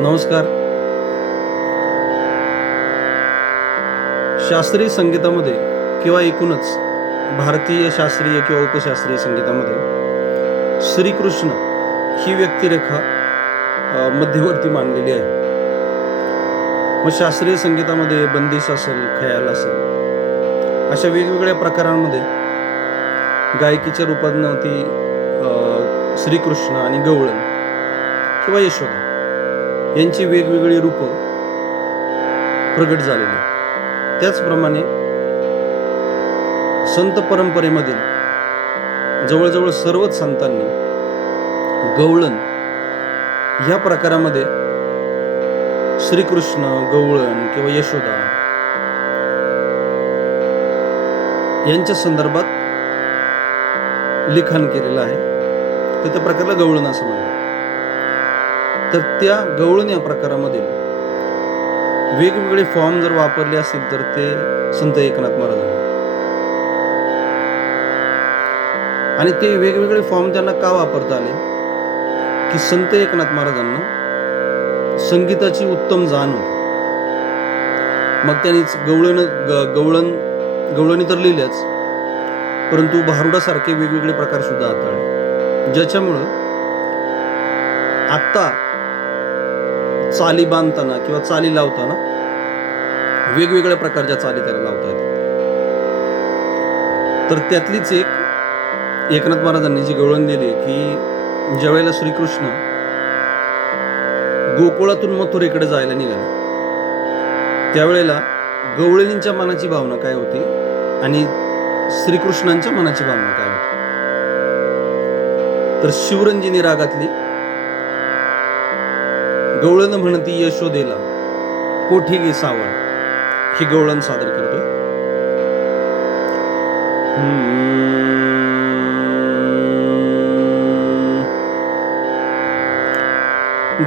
नमस्कार. शास्त्रीय संगीतामध्ये किंवा एकूणच भारतीय शास्त्रीय किंवा उपशास्त्रीय संगीतामध्ये श्रीकृष्ण ही व्यक्तिरेखा मध्यवर्ती मांडलेली आहे. मग शास्त्रीय संगीतामध्ये बंदिश असेल खयाल असेल अशा वेगवेगळ्या प्रकारांमध्ये गायकीच्या रूपातनं ती श्रीकृष्ण आणि गवळण किंवा यशोदा यांची वेगवेगळी रूपं प्रगट झालेली त्याचप्रमाणे संत परंपरेमधील जवळजवळ सर्वच संतांनी गवळण ह्या प्रकारामध्ये श्रीकृष्ण गवळण किंवा यशोदा यांच्या संदर्भात लिखाण केलेलं आहे. तर त्या प्रकारला गवळण असं म्हणतात. तर त्या गवळण या प्रकारामध्ये वेगवेगळे फॉर्म जर वापरले असतील तर ते संत एकनाथ महाराजांनी आणि ते वेगवेगळे फॉर्म त्यांना का वापरता आले? की संत एकनाथ महाराजांना संगीताची उत्तम जाण होती. मग त्यांनीच गवळण ग- गवळण गवळणी तर लिहिल्याच परंतु भारुडासारखे वेगवेगळे प्रकार सुद्धा हाताळले. ज्याच्यामुळं आत्ता चाली बांधताना किंवा चाली लावताना वेगवेगळ्या प्रकारच्या चाली त्याला लावता येतात. तर त्यातलीच एक एकनाथ महाराजांनी जी गवळण दिली की ज्यावेळेला श्रीकृष्ण गोकुळातून मथुरेकडे जायला निघाले त्यावेळेला गवळणींच्या मनाची भावना काय होती आणि श्रीकृष्णांच्या मनाची भावना काय होती? तर शिवरंजिनी रागातली गवळण म्हणती यशोदेला. कोठी गे सावळ. ही गवळण सादर करतोय.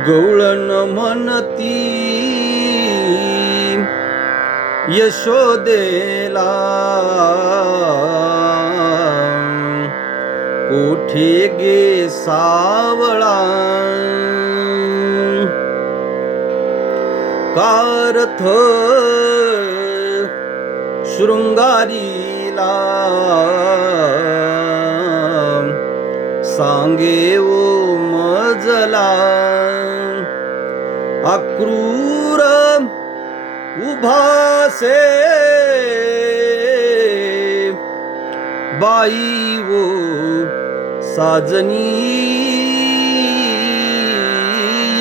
गवळण म्हणती यशोदेला. कोठे गे सावळा. कारथ शृंगारीला सांगे ओ मजला अक्रूर उभासे बाई वो साजनी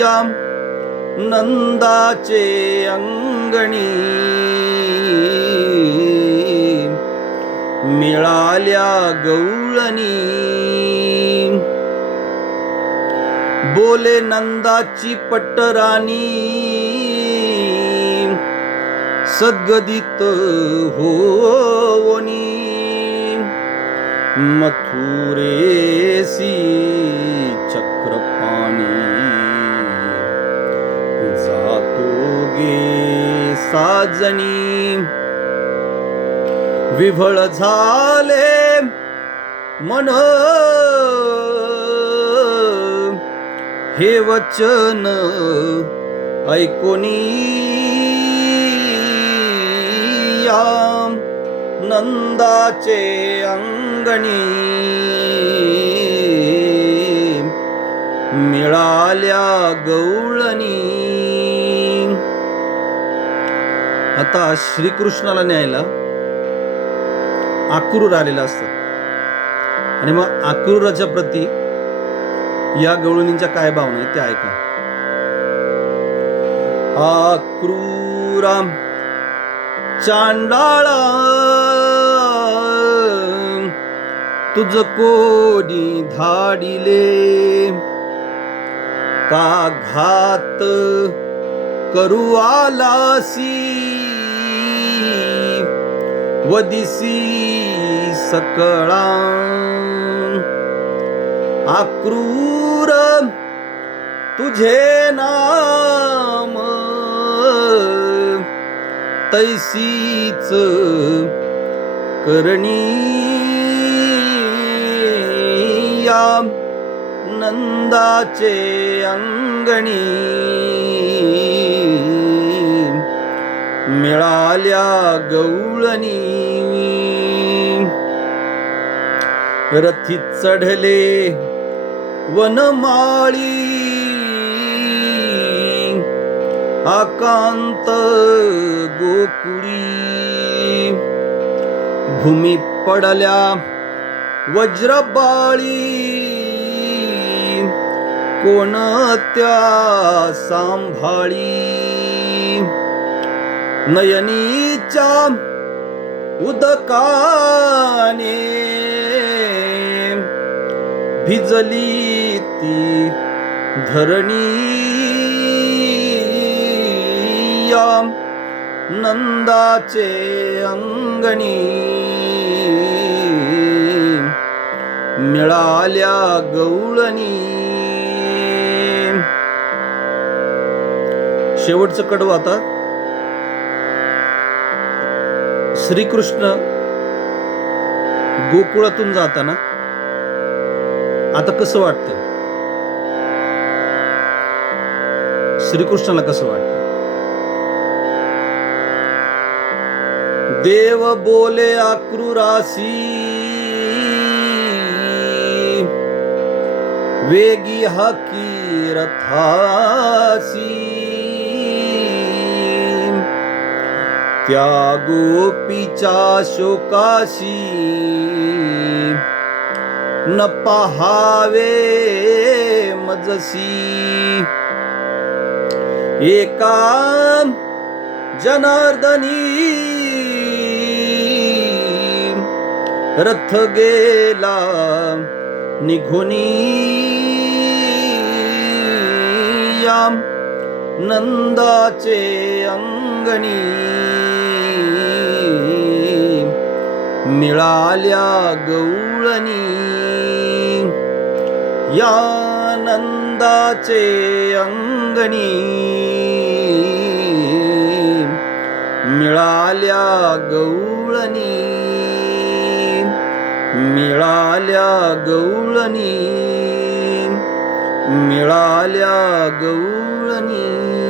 या नंदाचे अंगणी मिळाल्या गौळणी बोले नंदाची पट्टराणी सद्गदित होवनी मथुरेसी चक्रपाणी साजनी. साजणी विभळ झाले मन. हे वचन ऐकोनी. या नंदाचे अंगणी. मिळाल्या गौळणी. आता श्रीकृष्णाला न्यायला आक्रूर आलेला असतात आणि मग आक्रूराच्या प्रती या गवळणींच्या काय भावना आहेत त्या ऐका. आक्रूराम चांडाळा तुझ कोणी धाडिले? का घात करू आलासी. वदिसी सकळा. आक्रूर तुझे नाम. तैसीच करणी या नंदाचे अंगणी. मिळाल्या गौळणी रथी चढले वनमाळी. आकांत गोकुळी. भूमी पडल्या वज्रबाळी. कोणत्या सांभाळी? नयनीच्या उदकाने भिजली ती धरणी. या नंदाचे अंगणी मिळाल्या गौळणी. शेवटचं कडवं आता. श्रीकृष्ण गोकुळातून जाताना आता कसं वाटतं श्रीकृष्णाला कसं वाटतं देव बोले आक्रुरासी वेगी हाकी रथासी त्या गोपीच्या शोकाशी. न पहावे मजसी एका जनार्दनी. रथ गेला निघुनी. नंदाचे अंगणी. मिळाल्या गौळणी. या नंदाचे अंगणी. मिळाल्या गौळणी. मिळाल्या गौळणी. मिळाल्या गौळणी.